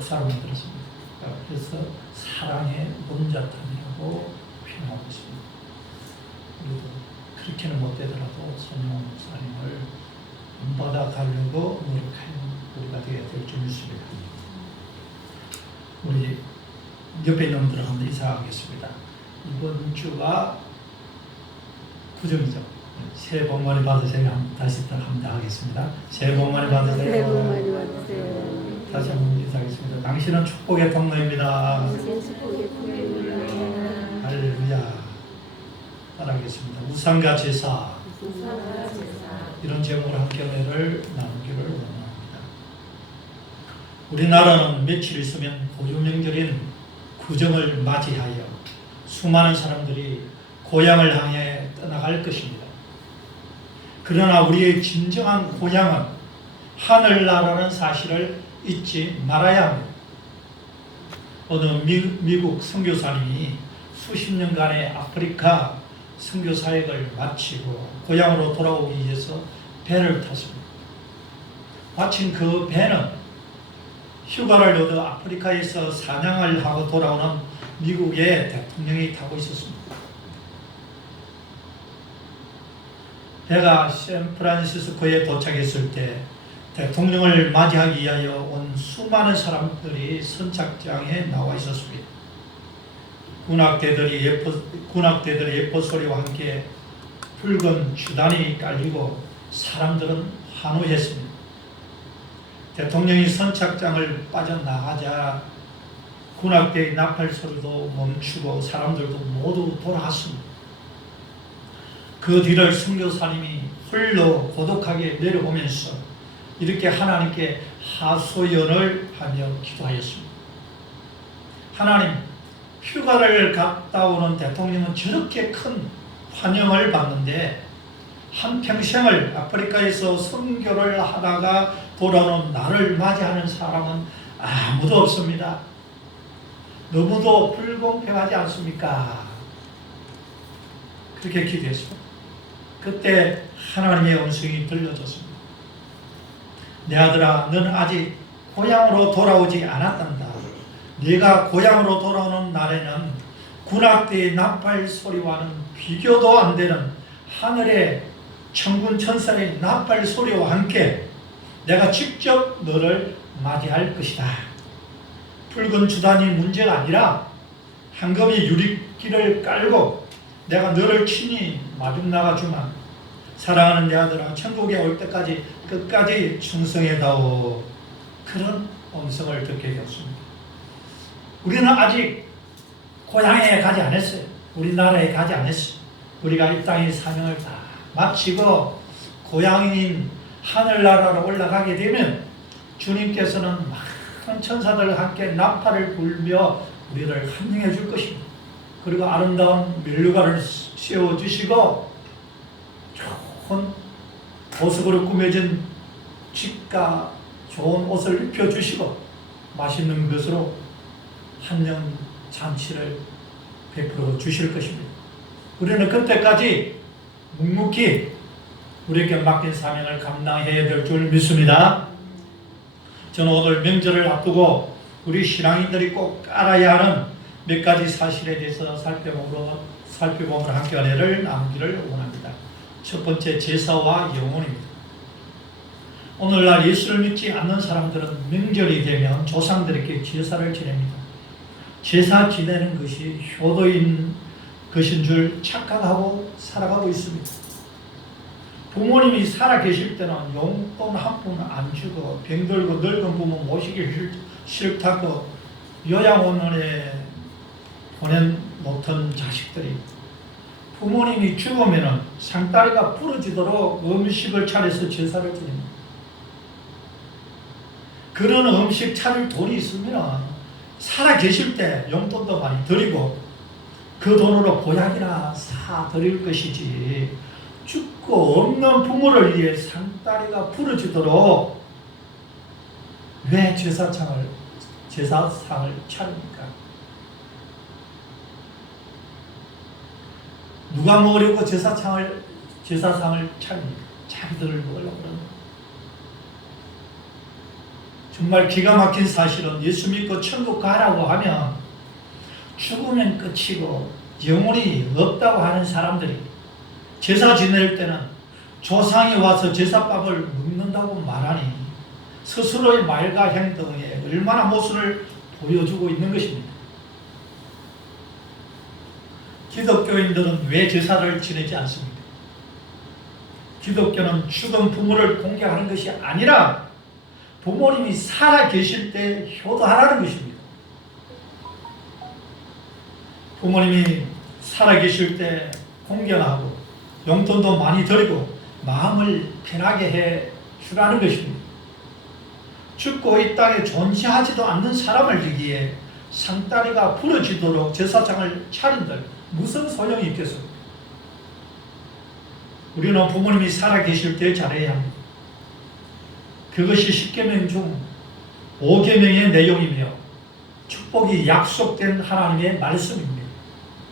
역사로 만들었습니다. 그래서 사랑의 원자탄이라고 표현하고 있습니다. 우리도 그렇게는 못되더라도 손영원 목사님을 본받아가려고 노력하는 우리가 되어야 될 줄 믿습니다. 우리 옆에 있는 분들 한번 인사하겠습니다. 이번 주가 9점이죠. 새해 복 많이 받으세요. 다시 한번 하겠습니다. 새해 복 많이 받으세요. 새해 복 많이 받으세요. 다시 한번 인사하겠습니다. 당신은 축복의 통로입니다. 당신 축복의 통로입니다. 할렐루야. 따라하겠습니다. 우상과 제사, 이런 제목으로 함께 은혜를 나누기를 원합니다. 우리나라는 며칠 있으면 고유명절인 구정을 맞이하여 수많은 사람들이 고향을 향해 떠나갈 것입니다. 그러나 우리의 진정한 고향은 하늘나라는 사실을 잊지 말아야 합니다. 어느 미국 선교사님이 수십 년간의 아프리카 선교 사역을 마치고 고향으로 돌아오기 위해서 배를 탔습니다. 마침 그 배는 휴가를 얻어 아프리카에서 사냥을 하고 돌아오는 미국의 대통령이 타고 있었습니다. 배가 샌프란시스코에 도착했을 때 대통령을 맞이하기 위하여 온 수많은 사람들이 선착장에 나와 있었습니다. 군악대들의 예포 소리와 함께 붉은 주단이 깔리고 사람들은 환호했습니다. 대통령이 선착장을 빠져나가자 군악대의 나팔 소리도 멈추고 사람들도 모두 돌아왔습니다. 그 뒤를 선교사님이 홀로 고독하게 내려오면서 이렇게 하나님께 하소연을 하며 기도하였습니다. 하나님, 휴가를 갔다 오는 대통령은 저렇게 큰 환영을 받는데 한평생을 아프리카에서 선교를 하다가 돌아오는 나를 맞이하는 사람은 아무도 없습니다. 너무도 불공평하지 않습니까? 그렇게 기도했습니다. 그때 하나님의 음성이 들려졌습니다. 내 아들아, 너는 아직 고향으로 돌아오지 않았단다. 네가 고향으로 돌아오는 날에는 군악대의 나팔 소리와는 비교도 안 되는 하늘의 천군 천사의 나팔 소리와 함께 내가 직접 너를 맞이할 것이다. 붉은 주단이 문제가 아니라 황금이 유리길을 깔고 내가 너를 친히 마중 나가주마. 사랑하는 내 아들아, 천국에 올 때까지 끝까지 충성해다오. 그런 음성을 듣게 되었습니다. 우리는 아직 고향에 가지 않았어요. 우리나라에 가지 않았어요. 우리가 이 땅의 사명을 다 마치고 고향인 하늘나라로 올라가게 되면 주님께서는 많은 천사들과 함께 나팔을 불며 우리를 환영해 줄 것입니다. 그리고 아름다운 면류관을 세워주시고 좋은 보석으로 꾸며진 집과 좋은 옷을 입혀주시고 맛있는 것으로 환영 잔치를 베풀어 주실 것입니다. 우리는 그때까지 묵묵히 우리에게 맡긴 사명을 감당해야 될 줄 믿습니다. 저는 오늘 명절을 앞두고 우리 신앙인들이 꼭 알아야 하는 몇 가지 사실에 대해서 살펴보므로 함께 은혜를 나누기를 원합니다. 첫 번째, 제사와 영혼입니다. 오늘날 예수를 믿지 않는 사람들은 명절이 되면 조상들에게 제사를 지냅니다. 제사 지내는 것이 효도인 것인 줄 착각하고 살아가고 있습니다. 부모님이 살아 계실 때는 용돈 한 푼 안 주고 병들고 늙은 부모 모시기 싫다고 요양원에 보내놓던 자식들이 부모님이 죽으면 상다리가 부러지도록 음식을 차려서 제사를 드립니다. 그런 음식 차릴 돈이 있으면 살아 계실 때 용돈도 많이 드리고 그 돈으로 보약이나 사 드릴 것이지, 죽고 없는 부모를 위해 상다리가 부러지도록 왜 제사상을 차립니까? 누가 먹으려고 제사상을 차립니까? 자기들을 먹으려고 그러는. 정말 기가 막힌 사실은 예수 믿고 천국 가라고 하면 죽으면 끝이고 영혼이 없다고 하는 사람들이 제사 지낼 때는 조상이 와서 제사밥을 먹는다고 말하니 스스로의 말과 행동에 얼마나 모순을 보여주고 있는 것입니다. 기독교인들은 왜 제사를 지내지 않습니까? 기독교는 죽은 부모를 공경하는 것이 아니라 부모님이 살아 계실 때 효도하라는 것입니다. 부모님이 살아 계실 때 공경하고 용돈도 많이 드리고 마음을 편하게 해 주라는 것입니다. 죽고 이 땅에 존재하지도 않는 사람을 위기에 상다리가 부러지도록 제사장을 차린들 무슨 소용이 있겠습니까? 우리는 부모님이 살아 계실 때 잘해야 합니다. 그것이 10계명 중 5계명의 내용이며 축복이 약속된 하나님의 말씀입니다.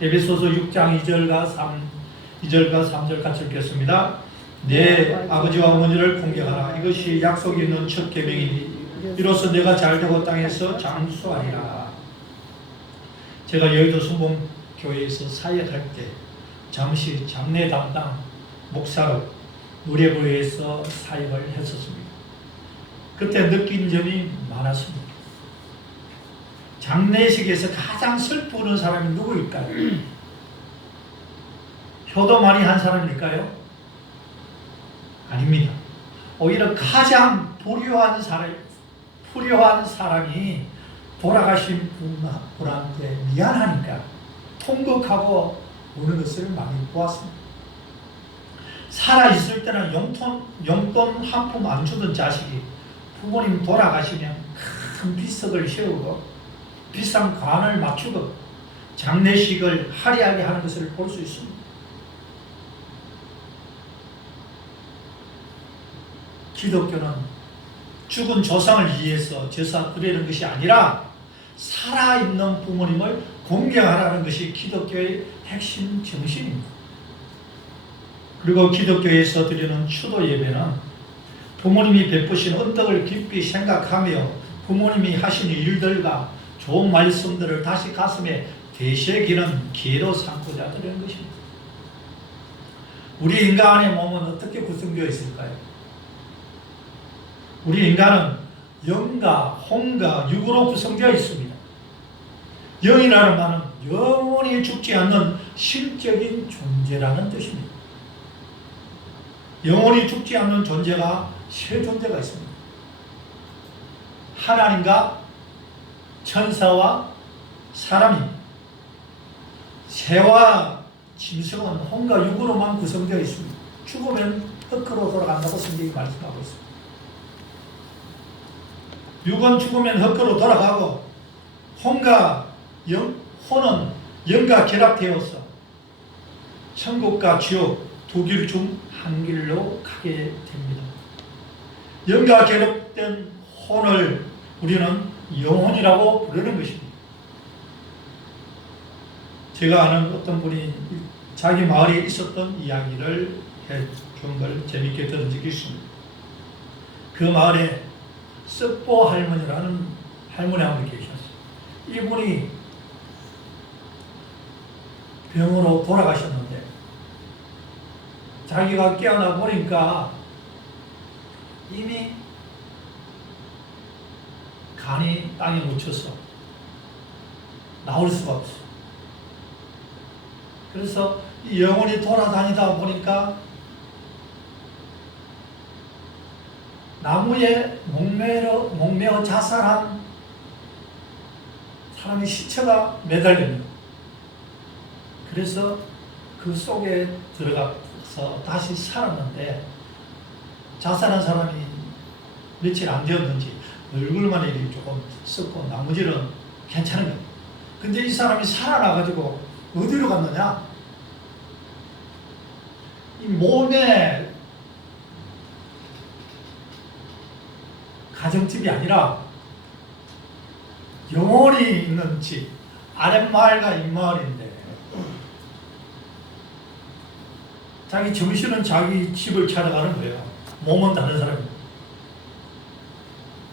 에베소서 6장 2절과 3절 같이 읽겠습니다. 내 아버지와 어머니를 공경하라. 이것이 약속이 있는 첫 계명이니 이로써 내가 잘되고 땅에서 장수하리라. 제가 여의도 순복음교회에서 사역할 때 잠시 장례 담당 목사로 의뢰부에서 사역을 했었습니다. 그때 느낀 점이 많았습니다. 장례식에서 가장 슬프는 사람이 누구일까요? 효도 많이 한 사람일까요? 아닙니다. 오히려 가장 불효한 사람이 돌아가신 분한테 미안하니까 통곡하고 우는 것을 많이 보았습니다. 살아있을 때는 용돈 한 푼 안 주던 자식이 부모님 돌아가시면 큰 비석을 세우고 비싼 관을 맞추고 장례식을 화려하게 하는 것을 볼 수 있습니다. 기독교는 죽은 조상을 위해서 제사 드리는 것이 아니라 살아있는 부모님을 공경하라는 것이 기독교의 핵심 정신입니다. 그리고 기독교에서 드리는 추도 예배는 부모님이 베푸신恩덕을 깊이 생각하며 부모님이 하신 일들과 좋은 말씀들을 다시 가슴에 되새기는 기회로 삼고자 드리는 것입니다. 우리 인간의 몸은 어떻게 구성되어 있을까요? 우리 인간은 영과 혼과 육으로 구성되어 있습니다. 영이라는 말은 영원히 죽지 않는 신적인 존재라는 뜻입니다. 영원히 죽지 않는 존재가 세 존재가 있습니다. 하나님과 천사와 사람입니다. 새와 짐승은 혼과 육으로만 구성되어 있습니다. 죽으면 흙으로 돌아간다고 성경이 말씀하고 있습니다. 육은 죽으면 흙으로 돌아가고 혼과 혼은 영과 결합되어서 천국과 지옥 두 길 중 한 길로 가게 됩니다. 영과 결합된 혼을 우리는 영혼이라고 부르는 것입니다. 제가 아는 어떤 분이 자기 마을에 있었던 이야기를 해준 걸 재밌게 들은 적이 있습니다. 그 마을에 썩보 할머니라는 할머니 한 분 계셨어요. 이분이 병으로 돌아가셨는데 자기가 깨어나 보니까 이미 간이 땅에 묻혀서 나올 수가 없어. 그래서 이 영혼이 돌아다니다 보니까 나무에 목매어 자살한 사람의 시체가 매달립니다. 그래서 그 속에 들어가서 다시 살았는데 자살한 사람이 며칠 안 되었는지 얼굴만 이렇게 조금 썩고 나머지는 괜찮은 거예요. 근데 이 사람이 살아나가지고 어디로 갔느냐? 이 몸에 가정집이 아니라 영혼이 있는 집, 아랫마을과 윗마을인데 자기 정신은 자기 집을 찾아가는 거예요. 몸은 다른 사람입니다.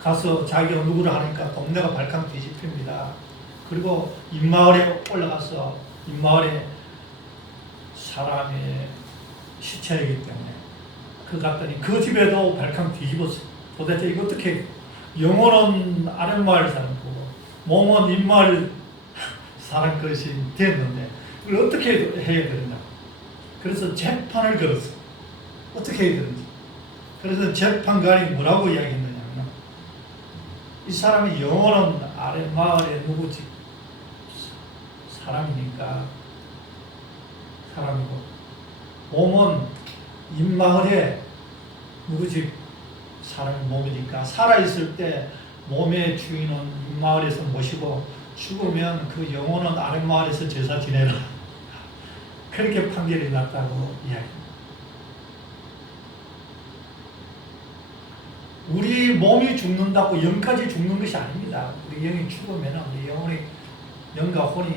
가서 자기가 누구를 하니까 동네가 발칵 뒤집힙니다. 그리고 입마을에 올라가서 입마을에 사람의 시체이기 때문에 그 갔더니 그 집에도 발칵 뒤집었어. 도대체 이거 어떻게 해? 영혼은 아랫마을 사람고 몸은 입마을 사람 것이 됐는데 이걸 어떻게 해야 되느냐. 그래서 재판을 걸었어. 어떻게 해야 되는지. 그래서 재판관이 뭐라고 이야기했느냐면 이 사람이 영혼은 아랫마을에 누구 집 사람이니까 사람이고 몸은 입마을에 누구 집 사람의 몸이니까 살아있을 때 몸의 주인은 입마을에서 모시고 죽으면 그 영혼은 아랫마을에서 제사 지내라. 그렇게 판결이 났다고 이야기합니다. 우리 몸이 죽는다고 영까지 죽는 것이 아닙니다. 우리 영이 죽으면 우리 영혼이 영과 혼이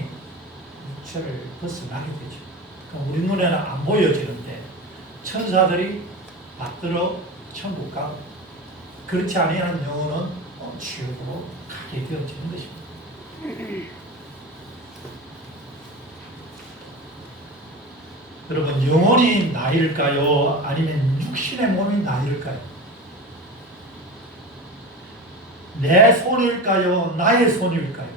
육체를 벗어나게 되죠. 그러니까 우리 눈에는 안 보여지는데 천사들이 받들어 천국 가고 그렇지 아니한 영혼은 지옥으로 가게 되어지는 것입니다. 여러분, 영혼이 나일까요? 아니면 육신의 몸이 나일까요? 내 손일까요? 나의 손일까요?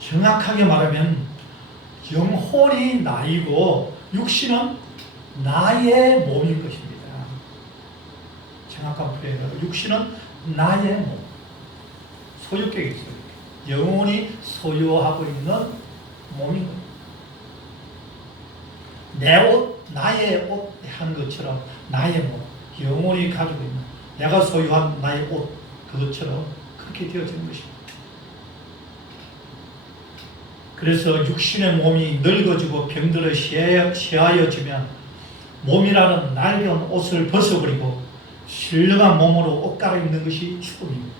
정확하게 말하면 영혼이 나이고 육신은 나의 몸인 것입니다. 정확한 표현으로 육신은 나의 몸. 소유격이 있어요. 영혼이 소유하고 있는 몸인 거예요. 내 옷, 나의 옷 한 것처럼 나의 몸. 영혼이 가지고 있는 내가 소유한 나의 옷 그것처럼 그렇게 되어지는 것입니다. 그래서 육신의 몸이 늙어지고 병들어 쇠하여지면 몸이라는 낡은 옷을 벗어버리고 신령한 몸으로 옷 갈아입는 것이 죽음입니다.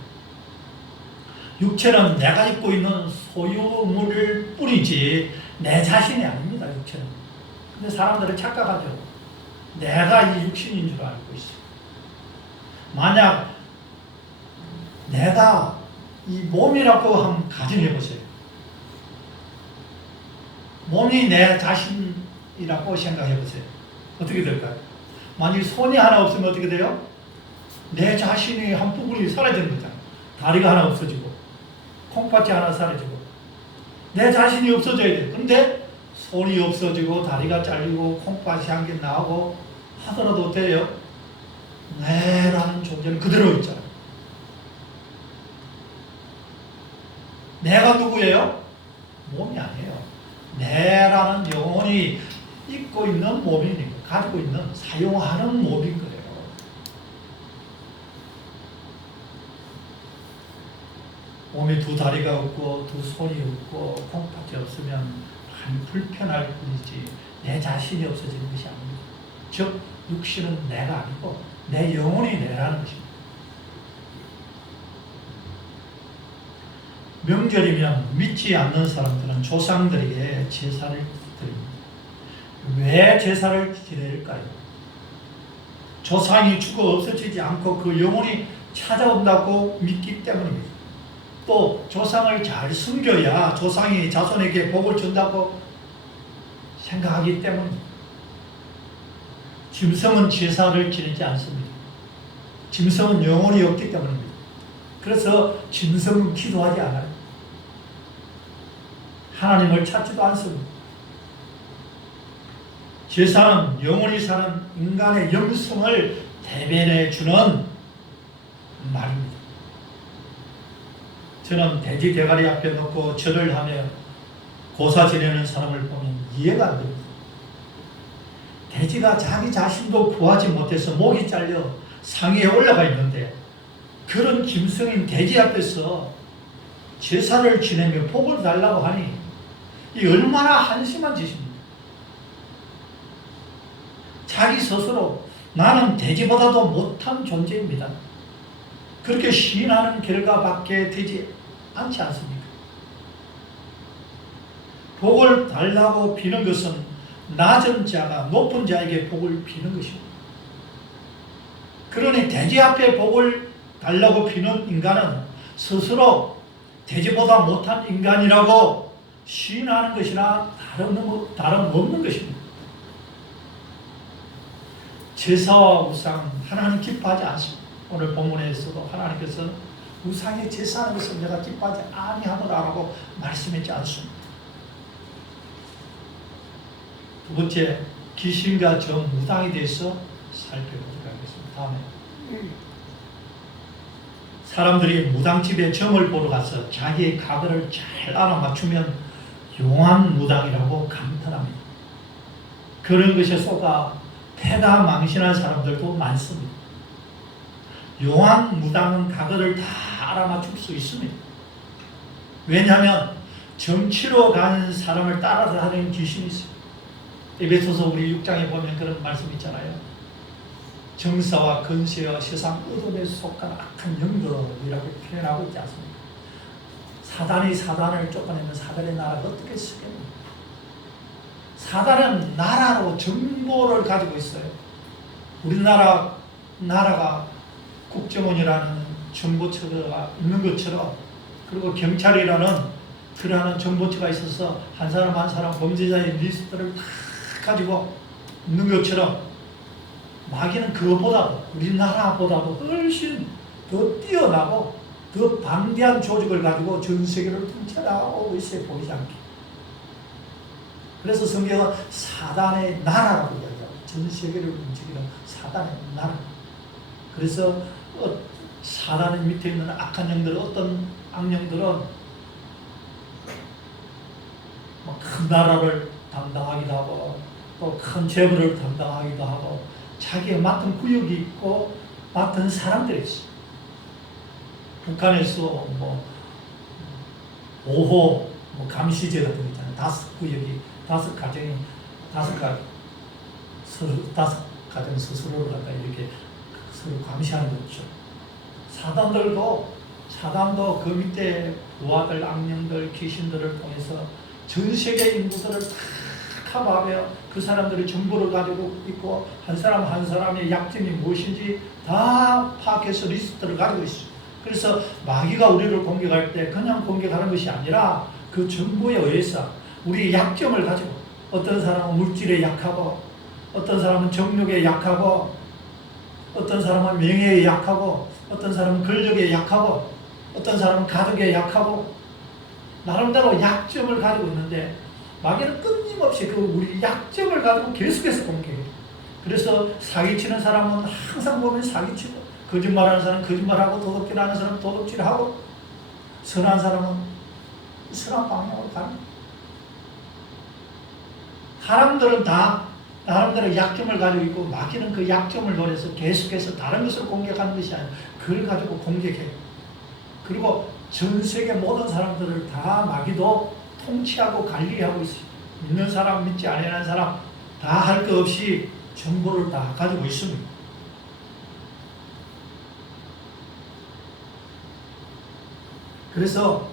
육체는 내가 입고 있는 소유물일 뿐이지 내 자신이 아닙니다. 육체는. 근데 사람들은 착각하죠. 내가 이 육신인 줄 알고 있어요. 만약 내가 이 몸이라고 한번 가정해 보세요. 몸이 내 자신이라고 생각해 보세요. 어떻게 될까요? 만약 손이 하나 없으면 어떻게 돼요? 내 자신이 한 부분이 사라지는 거잖아요. 다리가 하나 없어지고 콩팥이 하나 사라지고 내 자신이 없어져야 돼요. 그런데 손이 없어지고 다리가 잘리고 콩팥이 한 개 나오고 하더라도 돼요? 내라는 존재는 그대로 있잖아요. 내가 누구예요? 몸이 아니에요. 내라는 영혼이 입고 있는 몸이니까 가지고 있는 사용하는 몸인 거예요. 몸에 두 다리가 없고 두 손이 없고 콩팥이 없으면 많이 불편할 뿐이지 내 자신이 없어지는 것이 아닙니다. 즉 육신은 내가 아니고 내 영혼이 내라는 것입니다. 명절이면 믿지 않는 사람들은 조상들에게 제사를 드립니다. 왜 제사를 지낼까요? 조상이 죽어 없어지지 않고 그 영혼이 찾아온다고 믿기 때문입니다. 또 조상을 잘 숨겨야 조상이 자손에게 복을 준다고 생각하기 때문입니다. 짐승은 제사를 지내지 않습니다. 짐승은 영혼이 없기 때문입니다. 그래서 짐승은 기도하지 않아요. 하나님을 찾지도 않습니다. 제사는 영혼이 사는 인간의 영성을 대변해 주는 말입니다. 저는 돼지 대가리 앞에 놓고 절을 하며 고사 지내는 사람을 보면 이해가 안 됩니다. 돼지가 자기 자신도 구하지 못해서 목이 잘려 상위에 올라가 있는데 그런 짐승인 돼지 앞에서 제사를 지내며 복을 달라고 하니 이 얼마나 한심한 짓입니까? 자기 스스로 나는 돼지보다도 못한 존재입니다. 그렇게 시인하는 결과밖에 되지 않지 않습니까? 복을 달라고 비는 것은 낮은 자가 높은 자에게 복을 비는 것입니다. 그러니 돼지 앞에 복을 달라고 피는 인간은 스스로 돼지보다 못한 인간이라고 시인하는 것이나 다름없는 것입니다. 제사와 우상 하나님 기뻐하지 않습니다. 오늘 본문에서도 하나님께서 우상에 제사하는 것을 내가 기뻐하지 아니하노라라고 말씀하지 않습니다. 두 번째, 귀신과 정 무당에 대해서 살펴보도록 하겠습니다. 다음에 사람들이 무당집에 점을 보러 가서 자기의 가거를 잘 알아맞추면 용한 무당이라고 감탄합니다. 그런 것에 속아 패가 망신한 사람들도 많습니다. 용한 무당은 가거를 다 알아맞출 수 있습니다. 왜냐하면 정치로 간 사람을 따라서 하는 귀신이 있어요. 에베소서 우리 6장에 보면 그런 말씀 있잖아요. 정사와 건세와 세상 의도에 속한 악한 영들이라고 표현하고 있지 않습니까? 사단이 사단을 쫓아내면 사단의 나라가 어떻게 쓰겠습니까? 사단은 나라로 정보를 가지고 있어요. 나라가 국정원이라는 정보처가 있는 것처럼, 그리고 경찰이라는 그러한 정보처가 있어서 한 사람 한 사람 범죄자의 리스트를 다 가지고 있는 것처럼, 마귀는 그것보다도 우리나라보다도 훨씬 더 뛰어나고 더 방대한 조직을 가지고 전 세계를 통치하고 있어요. 보이지 않게. 그래서 성경은 사단의 나라라고 이야기하고, 전 세계를 움직이는 사단의 나라. 그래서 사단의 밑에 있는 악한 영들, 어떤 악령들은 큰 나라를 담당하기도 하고 또 큰 재벌을 담당하기도 하고 자기의 맡은 구역이 있고 맡은 사람들이 있어요. 북한에서 5호 감시제 같은 거 있잖아요. 5구역이 5가정이 5가정 스스로를 갖다 이렇게 서로 감시하는 거죠. 사단도 그 밑에 부하들, 악령들, 귀신들을 통해서 전 세계 인구들을 다 커버하며 그 사람들의 정보를 가지고 있고, 한 사람 한 사람의 약점이 무엇인지 다 파악해서 리스트를 가지고 있어요. 그래서 마귀가 우리를 공격할 때 그냥 공격하는 것이 아니라 그 정보에 의해서 우리의 약점을 가지고, 어떤 사람은 물질에 약하고, 어떤 사람은 정욕에 약하고, 어떤 사람은 명예에 약하고, 어떤 사람은 권력에 약하고, 어떤 사람은 가족에 약하고, 나름대로 약점을 가지고 있는데 마귀는 끊임없이 그 우리 약점을 가지고 계속해서 공격해요. 그래서 사기치는 사람은 항상 보면 사기치고, 거짓말하는 사람은 거짓말하고, 도둑질하는 사람은 도둑질하고, 선한 사람은 선한 방향으로 가는. 사람들은 다 나름대로 약점을 가지고 있고, 마귀는 그 약점을 노려서 계속해서 다른 것을 공격하는 것이 아니라 그걸 가지고 공격해요. 그리고 전 세계 모든 사람들을 다 마귀도 통치하고 관리하고 있어요. 믿는 사람, 믿지 않는 사람 다 할 것 없이 정보를 다 가지고 있습니다. 그래서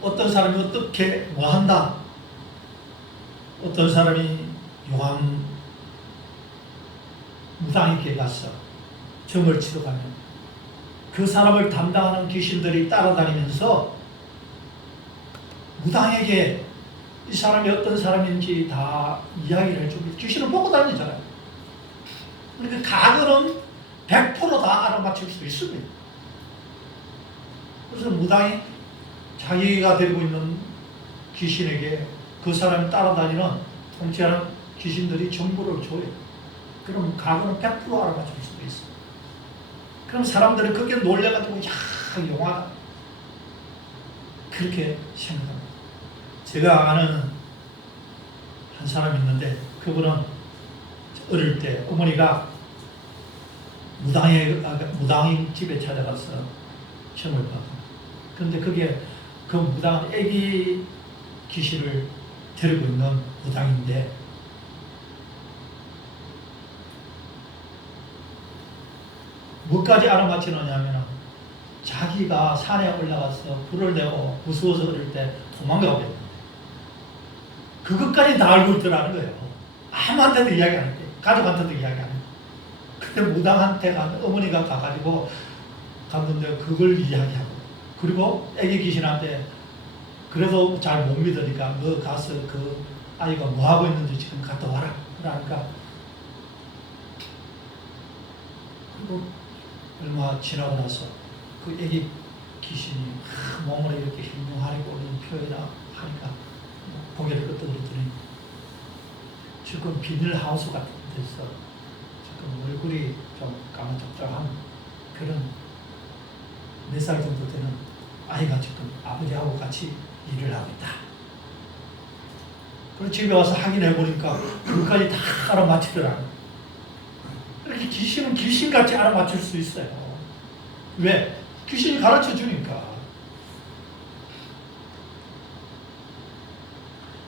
어떤 사람이 어떻게 뭐 한다, 어떤 사람이 용한 무당에게 가서 점을 치러 가면 그 사람을 담당하는 귀신들이 따라다니면서 무당에게 이 사람이 어떤 사람인지 다 이야기를 해주고, 귀신을 보고 다니잖아요. 그러니까 가거는 100%다 알아맞힐 수 있습니다. 그래서 무당이 자기가 데리고 있는 귀신에게 그 사람이 따라다니는 통치하는 귀신들이 정보를 줘요. 그럼 가거는 100% 알아맞힐 수도 있어요. 그럼 사람들은 그게 놀래가지고 야, 용하다 그렇게 생각합니다. 제가 아는 한 사람이 있는데, 그분은 어릴 때 어머니가 무당인 집에 찾아가서 시험을 받고, 그런데 그 무당은 애기 귀신을 데리고 있는 무당인데, 뭐까지 알아맞히느냐 하면 자기가 산에 올라가서 불을 내고 무서워서 어릴 때 도망가오겠다, 그것까지 다 알고 있더라는 거예요. 아무한테도 이야기 안 했대. 가족한테도 이야기 안 했대. 근데 무당한테 어머니가 가가지고 갔는데 그걸 이야기하고, 그리고 애기 귀신한테 그래도 잘 못 믿으니까 너 가서 그 아이가 뭐 하고 있는지 지금 갔다 와라 그러니까, 그리고 얼마 지나고 나서 그 애기 귀신이 몸을 이렇게 흉흉하리고 표현하니까 고개를 끄덕이더니 지금 비닐하우스 같은 데서 지금 얼굴이 좀 까무잡잡한 그런 4살 정도 되는 아이가 지금 아버지하고 같이 일을 하고 있다. 그리고 집에 와서 확인해 보니까 그것까지 다 알아맞히더라고요. 이렇게 귀신은 귀신같이 알아맞힐 수 있어요. 왜? 귀신이 가르쳐 주니까.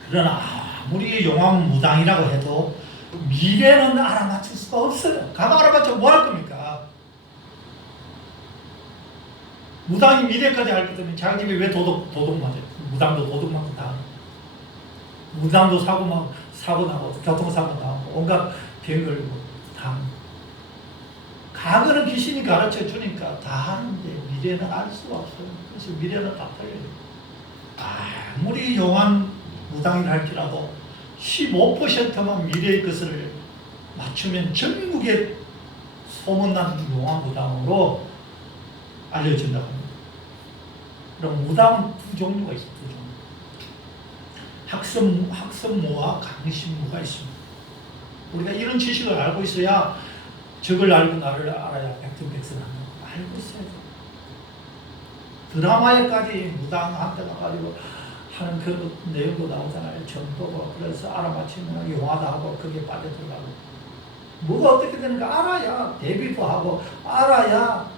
그러나 아무리 용왕무당이라고 해도 미래는 알아맞힐 수가 없어요. 가만 알아맞혀 뭐 할 겁니까? 무당이 미래까지 알 거면 자기 집에 왜 도둑 맞아요? 무당도 도둑 맞고 다. 무당도 사고 나고 교통사고 나고 온갖 병 걸리고 다. 과거는 귀신이 가르쳐 주니까 다 하는데 미래는 알 수가 없어요. 그래서 미래는 다 틀려요. 아무리 용한 무당이라 할지라도 15%만 미래의 것을 맞추면 전국에 소문난 용한 무당으로 알려진다고 합니다. 그럼 무당은 2종류가 있어요. 2종류. 학습무와 강신무가 있습니다. 우리가 이런 지식을 알고 있어야 적을 알고 나를 알아야 백전백승한다고 알고 있어야죠. 드라마에까지 무당한테 가가지고 하는 그 내용도 나오잖아요. 전도고 그래서 알아맞히면 영화도 하고 그게 빠져들어가고 뭐가 어떻게 되는가 알아야 데뷔도 하고 알아야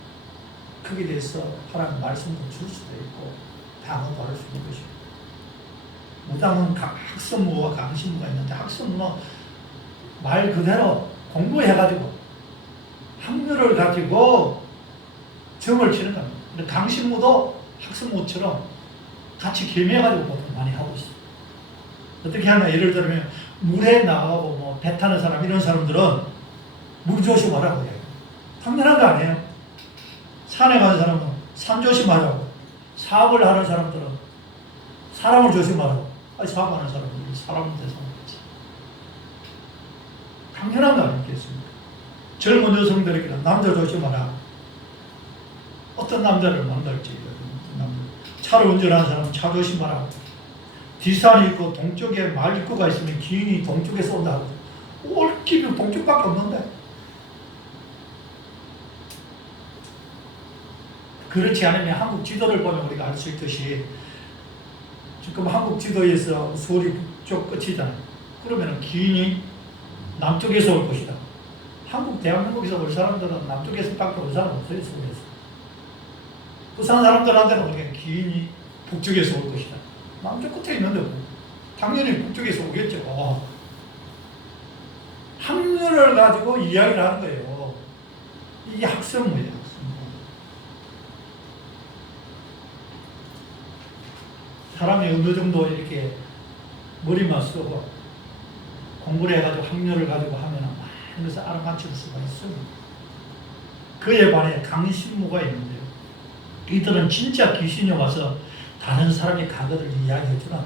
거기에 대해서 하나님 말씀도 줄 수도 있고 다음은 다를 수 있는 것이고, 무당은 학습무와 강신무가 있는데 학습무는 말 그대로 공부해가지고 학문을 가지고 점을 치는 겁니다. 근데 강신무도 학습무처럼 같이 겸해가지고 보통 많이 하고 있어요. 어떻게 하냐, 예를 들면 물에 나가고 뭐 배 타는 사람 이런 사람들은 물 조심하라고 해요. 당연한 거 아니에요. 산에 가는 사람은 산 조심하라고, 사업을 하는 사람들은 사람을 조심하라고. 사업하는 사람은 사람을 대상하겠지. 당연한 거 아니겠습니까? 젊은 여성들에게는 남자 조심하라. 어떤 남자를 만날지. 차를 운전하는 사람은 차 조심하라. 뒷산이 있고 동쪽에 말 입구가 있으면 기인이 동쪽에서 온다. 올 길은 동쪽밖에 없는데. 그렇지 않으면 한국 지도를 보면 우리가 알 수 있듯이 지금 한국 지도에서 서울이 북쪽 끝이잖아요. 그러면 기인이 남쪽에서 올 것이다. 대한민국에서 올 사람들은 남쪽에서밖에 올 사람 없어요. 서울에서. 부산 사람들한테는 우리가 기인이 북쪽에서 올 것이다. 남쪽 끝에 있는데 뭐. 당연히 북쪽에서 오겠죠. 학문을 가지고 이야기를 하는 거예요. 이게 학습무예요. 사람이 어느 정도 이렇게 머리만 쓰고 공부를 해가지고 학렬을 가지고 하면 많은 것을 알아맞힐 수가 있습니다. 그에 반해 강신무가 있는데요. 이들은 진짜 귀신이 와서 다른 사람의 과거를 이야기해주는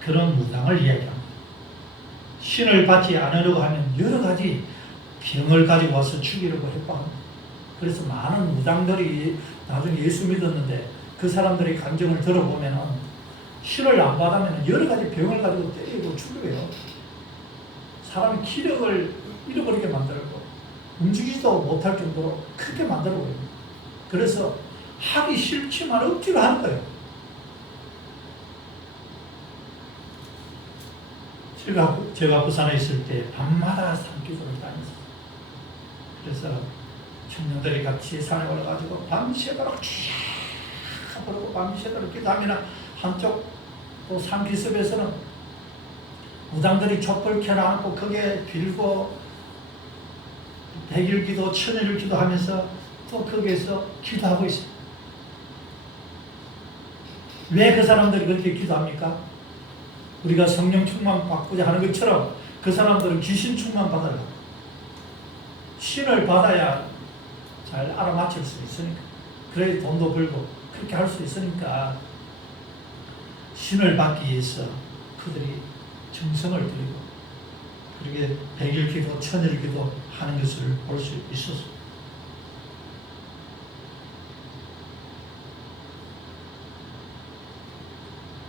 그런 무당을 이야기합니다. 신을 받지 않으려고 하면 여러 가지 병을 가지고 와서 죽이려고 협박합니다. 그래서 많은 무당들이 나중에 예수 믿었는데 그 사람들의 감정을 들어보면 신을 안 받으면 여러 가지 병을 가지고 때리고 죽여요. 사람의 기력을 잃어버리게 만들고 움직이지도 못할 정도로 크게 만들어버려요. 그래서 하기 싫지만 억지로 하는 거예요. 제가 부산에 있을 때 밤마다 산기도를 다녔어요. 그래서 청년들이 같이 산에 올라가지고 밤새도록 그리고 밤새도록 기도하면 한쪽 또 산기슭에서는 무당들이 촛불 켜놔놓고 거기에 빌고 백일기도 천일기도 하면서 또 거기에서 기도하고 있어요. 왜 그 사람들이 그렇게 기도합니까? 우리가 성령 충만 받고자 하는 것처럼 그 사람들은 귀신 충만 받으려고. 신을 받아야 잘 알아맞힐 수 있으니까. 그래야 돈도 벌고 그렇게 할 수 있으니까 신을 받기 위해서 그들이 정성을 들이고 그렇게 백일 기도, 천일 기도 하는 것을 볼 수 있었습니다.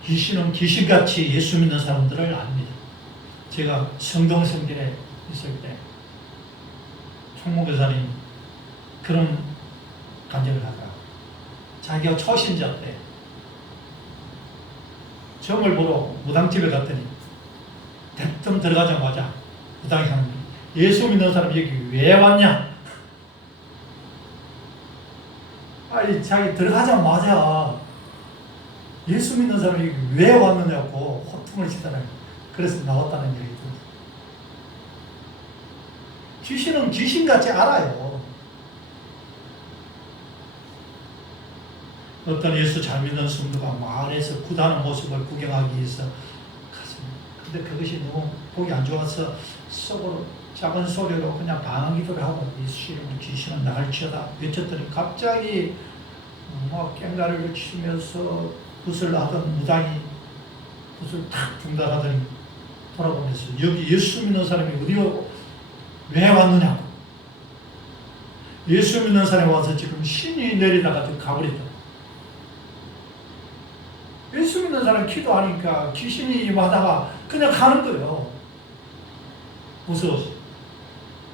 귀신은 귀신같이 예수 믿는 사람들을 압니다. 제가 성동성길에 있을 때 총무교사님 그런 간증을 하더라고요. 자기가 초신자 때 점을 보러 무당집에 갔더니 대뜸 들어가자마자 무당이 하는 거예요. 예수 믿는 사람이 여기 왜 왔냐? 아니 자기 들어가자마자 예수 믿는 사람이 여기 왜 왔느냐고 호통을 치더라고요. 그래서 나왔다는 얘기 들었어요. 귀신은 귀신같이 알아요. 어떤 예수 잘 믿는 성도가 마을에서 구다는 모습을 구경하기 위해서 갔습니다. 근데 그것이 너무 보기 안 좋아서 속으로 작은 소리로 그냥 방언기도를 하고 예수 이름으로 귀신은 나를 치어다 외쳤더니 갑자기 막 깽가리를 치면서 굿을 하던 무당이 굿을 탁 중단하더니 돌아보면서 여기 예수 믿는 사람이 어디로 왜 왔느냐고. 예수 믿는 사람이 와서 지금 신이 내리다가 가버렸다. 예수 믿는 사람 기도하니까 귀신이 임하다가 그냥 가는 거예요. 무서워서.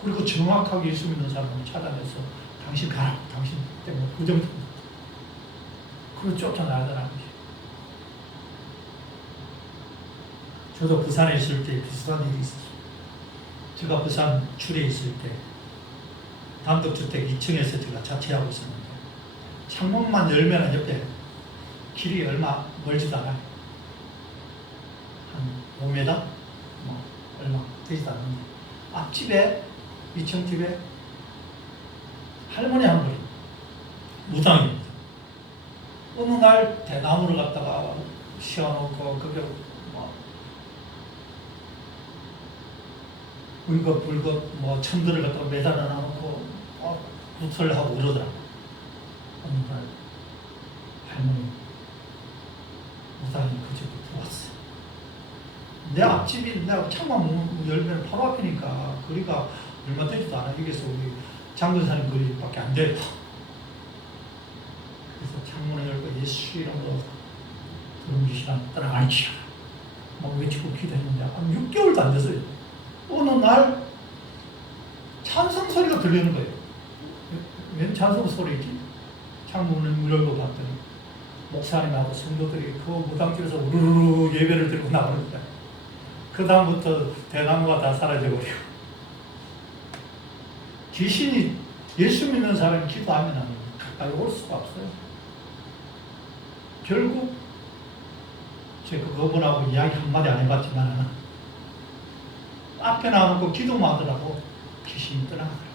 그리고 정확하게 예수 믿는 사람을 찾아내서 당신 가라. 당신 때문에 그 정도. 그걸 쫓아나가더라는 거죠. 저도 부산에 있을 때 비슷한 일이 있었어요. 제가 부산 출에 있을 때 단독주택 2층에서 제가 자취하고 있었는데 창문만 열면 옆에 길이 얼마 멀지도 않아요. 한 5m? 뭐 얼마 되지도 않는데 앞집에 2층 집에 할머니 한 분이 무당입니다. 어느 날 대나무를 갖다가 씌워놓고 그게 뭐 울긋불긋 뭐 천들을 갖다가 매달아 놔놓고 구슬을 하고 그러더라고. 어느 날 할머니 무당이 그 집에 들어왔어요. 내 앞집이 내가 창문 열면 바로 앞이니까 거리가 얼마 되지도 않아. 여기서 우리 장근사님 거리밖에 안 돼. 그래서 창문을 열고 예수 이름으로 그런 귀신아 떠나가시오. 막 외치고 기도했는데 한 6개월도 안 됐어요. 어느 날 찬송 소리가 들리는 거예요. 웬 찬송 소리지? 창문을 열고 봤더니 목사님하고 성도들이 그 무당집에서 우르르 예배를 들고 나오는데 그 다음부터 대나무가 다 사라져버려. 귀신이 예수 믿는 사람이 기도하면 가까이 올 수가 없어요. 결국 제가 그분하고 이야기 한마디 안 해봤지만 앞에 나와놓고 기도만 하더라고 귀신이 떠나가더라고.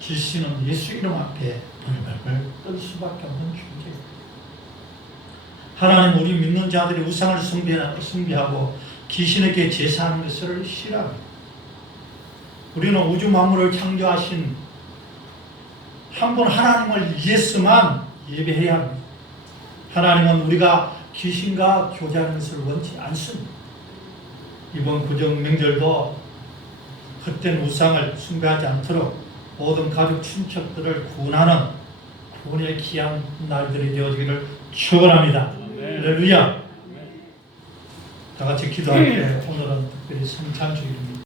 귀신은 예수 이름 앞에 벌벌벌 떨 수밖에 없는 존재예요. 하나님 우리 믿는 자들이 우상을 숭배하고 귀신에게 제사하는 것을 싫어합니다. 우리는 우주 만물을 창조하신 한 분 하나님을 위해서만 예배해야 합니다. 하나님은 우리가 귀신과 교제하는 것을 원치 않습니다. 이번 구정 명절도 헛된 우상을 숭배하지 않도록 모든 가족 친척들을 구원하는 구원의 귀한 날들이 되어지기를 축원합니다. 할렐루야. 다 같이 기도할 때 오늘은 특별히 성찬주일입니다.